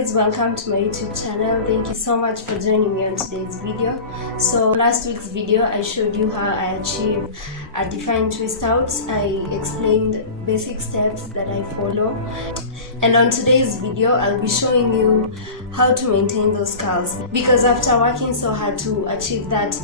guys, welcome to my YouTube channel. Thank you so much for joining me on today's video. So last week's video I showed you how I achieve a defined twist out. I explained basic steps that I follow, and on today's video I'll be showing you how to maintain those curls, because after working so hard to achieve that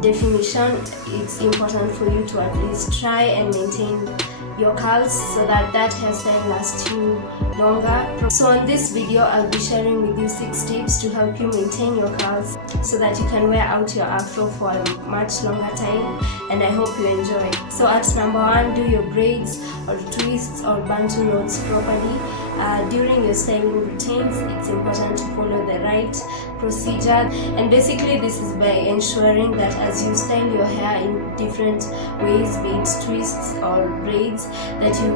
definition, it's important for you to at least try and maintain your curls so that hairstyle lasts you longer. So in this video I'll be sharing with you 6 tips to help you maintain your curls so that you can wear out your afro for a much longer time, and I hope you enjoy. So at number 1, do your braids or twists or bantu knots properly. During your styling routines, it's important to follow the right procedure, and basically this is by ensuring that as you style your hair in different ways, be it twists or braids, that you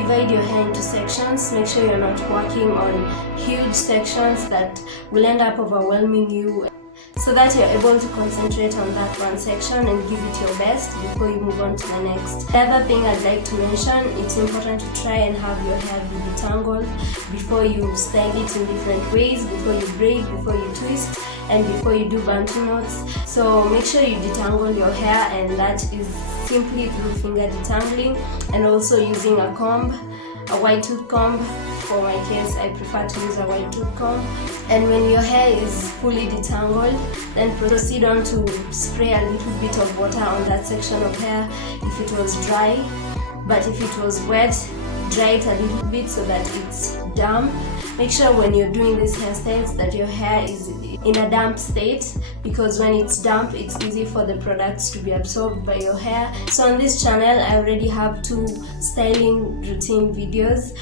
divide your hair into sections. Make sure you're not working on huge sections that will end up overwhelming you, so that you're able to concentrate on that one section and give it your best before you move on to the next. The other thing I'd like to mention, it's important to try and have your hair be detangled before you style it in different ways, before you braid, before you twist, and before you do bantu knots. So make sure you detangle your hair, and that is simply through finger detangling and also using a comb, a wide tooth comb. For my case, I prefer to use a wide tooth comb. And when your hair is fully detangled, then proceed on to spray a little bit of water on that section of hair if it was dry. But if it was wet, dry it a little bit so that it's damp. Make sure when you're doing these hairstyles that your hair is in a damp state, because when it's damp, it's easy for the products to be absorbed by your hair. So on this channel, I already have 2 styling routine videos,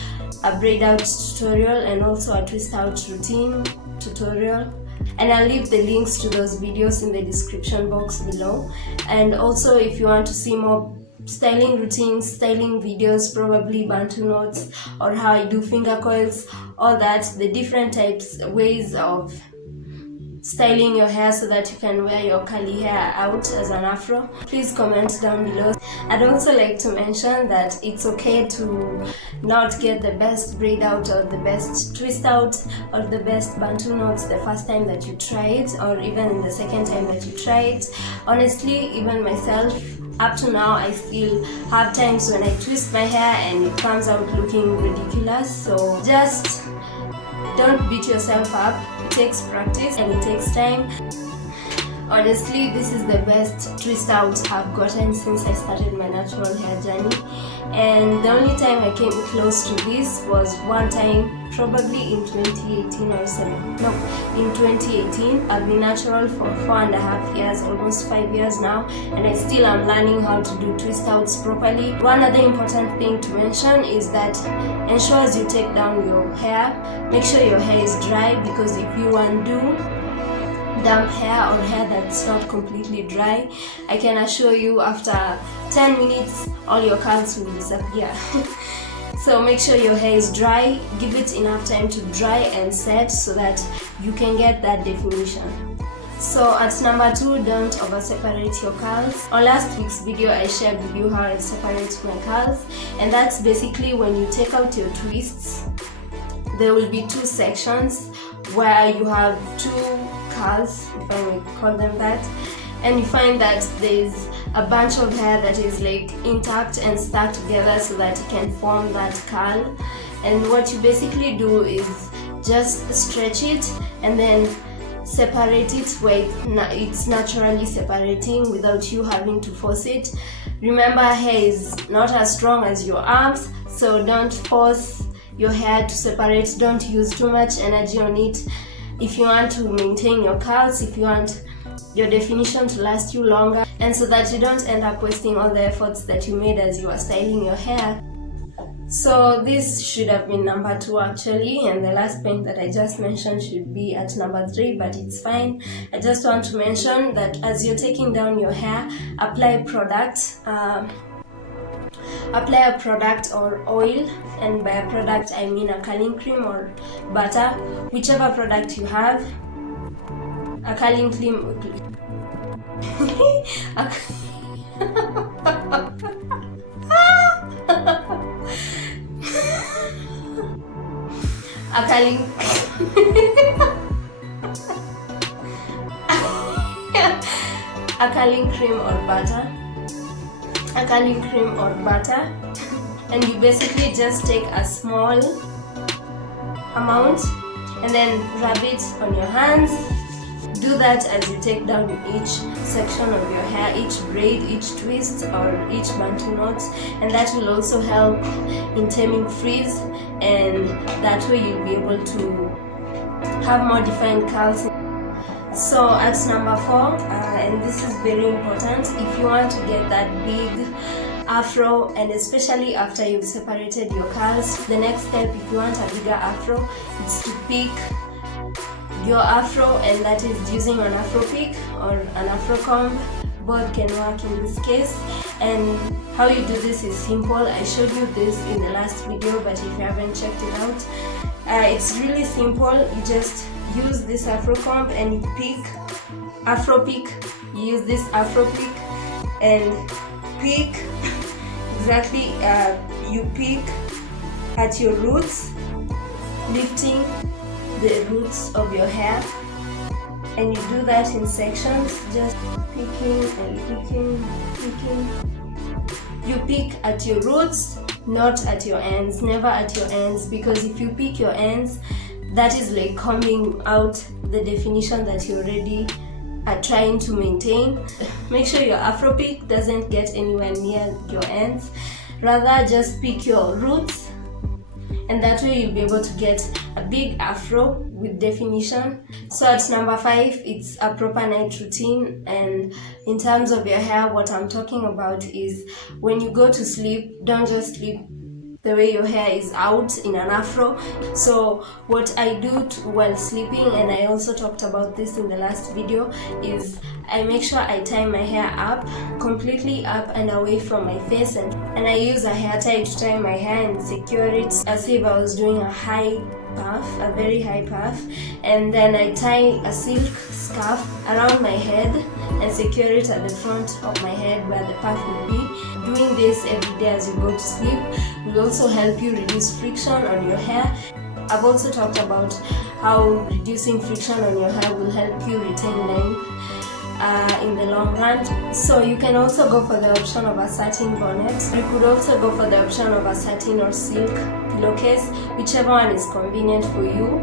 a braid out tutorial and also a twist out routine tutorial, and I'll leave the links to those videos in the description box below. And also, if you want to see more styling routines, styling videos, probably bantu knots or how I do finger coils, all that, the different types, ways of styling your hair so that you can wear your curly hair out as an afro, please comment down below. I'd also like to mention that it's okay to not get the best braid out or the best twist out or the best bantu knots the first time that you try it, or even the second time that you try it. Honestly, even myself, up to now, I still have times when I twist my hair and it comes out looking ridiculous. So just don't beat yourself up. It takes practice and it takes time. Honestly, this is the best twist out I've gotten since I started my natural hair journey, and the only time I came close to this was one time, probably in 2018 or 7. No, in 2018. I've been natural for 4.5 years, almost 5 years now, and I still am learning how to do twist outs properly. One other important thing to mention is that ensure as you take down your hair, make sure your hair is dry, because if you undo damp hair or hair that's not completely dry, I can assure you after 10 minutes all your curls will disappear. So make sure your hair is dry, give it enough time to dry and set so that you can get that definition. So at number 2, don't over separate your curls. On last week's video I shared with you how I separate my curls, and that's basically when you take out your twists, there will be 2 sections where you have 2 curls, if I may call them that, and you find that there's a bunch of hair that is like intact and stuck together so that it can form that curl. And what you basically do is just stretch it and then separate it where it's naturally separating without you having to force it. Remember, hair is not as strong as your arms, so don't force your hair to separate. Don't use too much energy on it if you want to maintain your curls, if you want your definition to last you longer, and so that you don't end up wasting all the efforts that you made as you are styling your hair. So this should have been number 2 actually, and the last point that I just mentioned should be at number 3, but it's fine. I just want to mention that as you're taking down your hair, apply a product or oil, and by a product I mean a curling cream or butter, whichever product you have. A curling cream a curling a curling cream or butter. A curling cream or butter. And you basically just take a small amount and then rub it on your hands. Do that as you take down each section of your hair, each braid, each twist, or each bantu knot, and that will also help in taming frizz, and that way you'll be able to have more defined curls. So at number 4, and this is very important, if you want to get that big afro, and especially after you've separated your curls, the next step, if you want a bigger afro, is to pick your afro, and that is using an afro pick or an afro comb. Both can work in this case. And how you do this is simple. I showed you this in the last video, but if you haven't checked it out, it's really simple. You just use this afro comb and you pick afro pick. You use this afro pick and pick exactly. You pick at your roots, lifting the roots of your hair, and you do that in sections, just picking and picking. You pick at your roots, not at your ends, never at your ends, because if you pick your ends, that is like combing out the definition that you already are trying to maintain. Make sure your afro pick doesn't get anywhere near your ends. Rather, just pick your roots, and that way you'll be able to get a big afro with definition. So at number 5, it's a proper night routine. And in terms of your hair, what I'm talking about is when you go to sleep, don't just sleep the way your hair is out in an afro. So what I do while sleeping, and I also talked about this in the last video, is I make sure I tie my hair up, completely up and away from my face, and I use a hair tie to tie my hair and secure it as if I was doing a high puff, a very high puff, and then I tie a silk scarf around my head and secure it at the front of my head where the puff will be. Doing this every day as you go to sleep will also help you reduce friction on your hair. I've also talked about how reducing friction on your hair will help you retain length in the long run. So you can also go for the option of a satin bonnet. You could also go for the option of a satin or silk pillowcase, whichever one is convenient for you.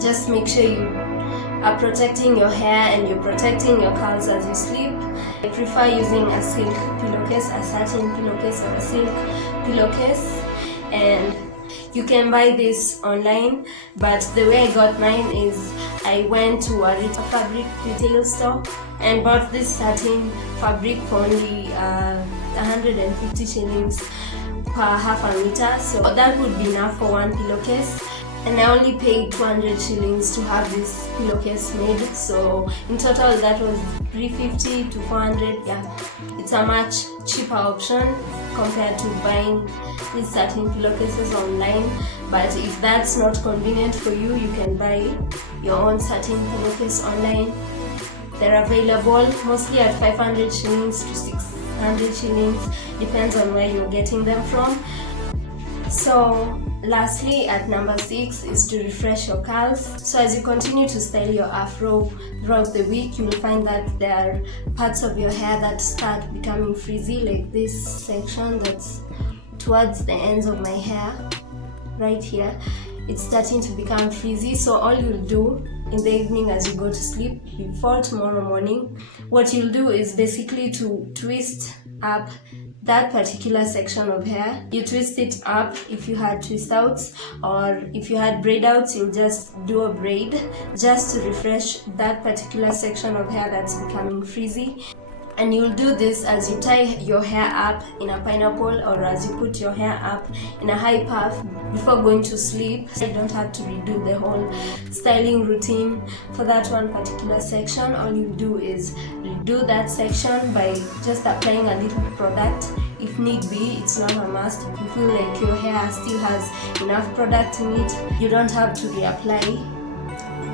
Just make sure you are protecting your hair and you're protecting your curls as you sleep. I prefer using a silk pillowcase, a satin pillowcase, or a silk pillowcase, and you can buy this online, but the way I got mine is I went to a fabric retail store and bought this satin fabric for only 150 shillings per half a meter. So that would be enough for one pillowcase. And I only paid 200 shillings to have this pillowcase made. So in total that was 350 to 400. Yeah, it's a much cheaper option compared to buying these satin pillowcases online. But if that's not convenient for you, you can buy your own satin pillowcase online. They're available mostly at 500 shillings to 600 shillings, depends on where you're getting them from. So lastly, at number 6 is to refresh your curls. So as you continue to style your afro throughout the week, you will find that there are parts of your hair that start becoming frizzy, like this section that's towards the ends of my hair right here. It's starting to become frizzy. So all you'll do in the evening as you go to sleep, before tomorrow morning, what you'll do is basically to twist up that particular section of hair. You twist it up if you had twist outs, or if you had braid outs, you'll just do a braid just to refresh that particular section of hair that's becoming frizzy. And you'll do this as you tie your hair up in a pineapple, or as you put your hair up in a high puff before going to sleep. So you don't have to redo the whole styling routine for that one particular section. All you do is redo that section by just applying a little product if need be. It's not a must. If you feel like your hair still has enough product in it, you don't have to reapply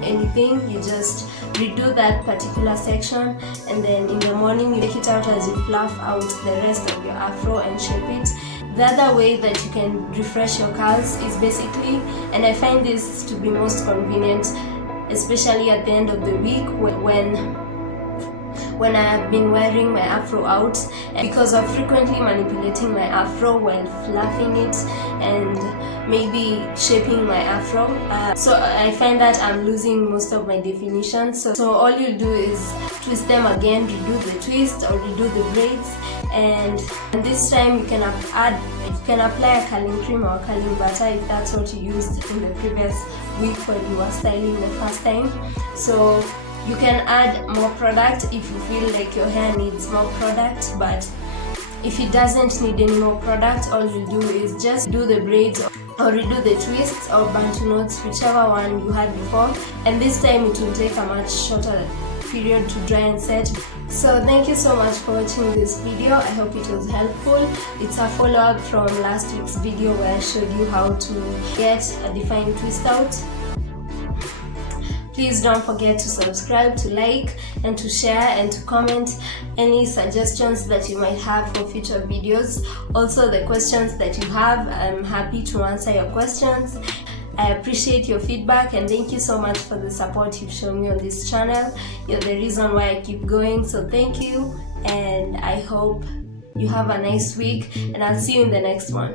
anything. You just redo that particular section, and then in the morning you take it out as you fluff out the rest of your afro and shape it. The other way that you can refresh your curls is basically, and I find this to be most convenient, especially at the end of the week when I have been wearing my afro out, and because of frequently manipulating my afro while fluffing it and maybe shaping my afro, so I find that I'm losing most of my definition. So all you do is twist them again, redo the twist or redo the braids, and this time you can apply a curling cream or curling butter if that's what you used in the previous week when you were styling the first time. So you can add more product if you feel like your hair needs more product, but if it doesn't need any more product, all you do is just do the braids or redo the twists or bantu knots, whichever one you had before, and this time it will take a much shorter period to dry and set. So thank you so much for watching this video. I hope it was helpful. It's a follow-up from last week's video where I showed you how to get a defined twist out. Please don't forget to subscribe, to like, and to share, and to comment any suggestions that you might have for future videos. Also, the questions that you have, I'm happy to answer your questions. I appreciate your feedback, and thank you so much for the support you've shown me on this channel. You're the reason why I keep going, so thank you, and I hope you have a nice week, and I'll see you in the next one.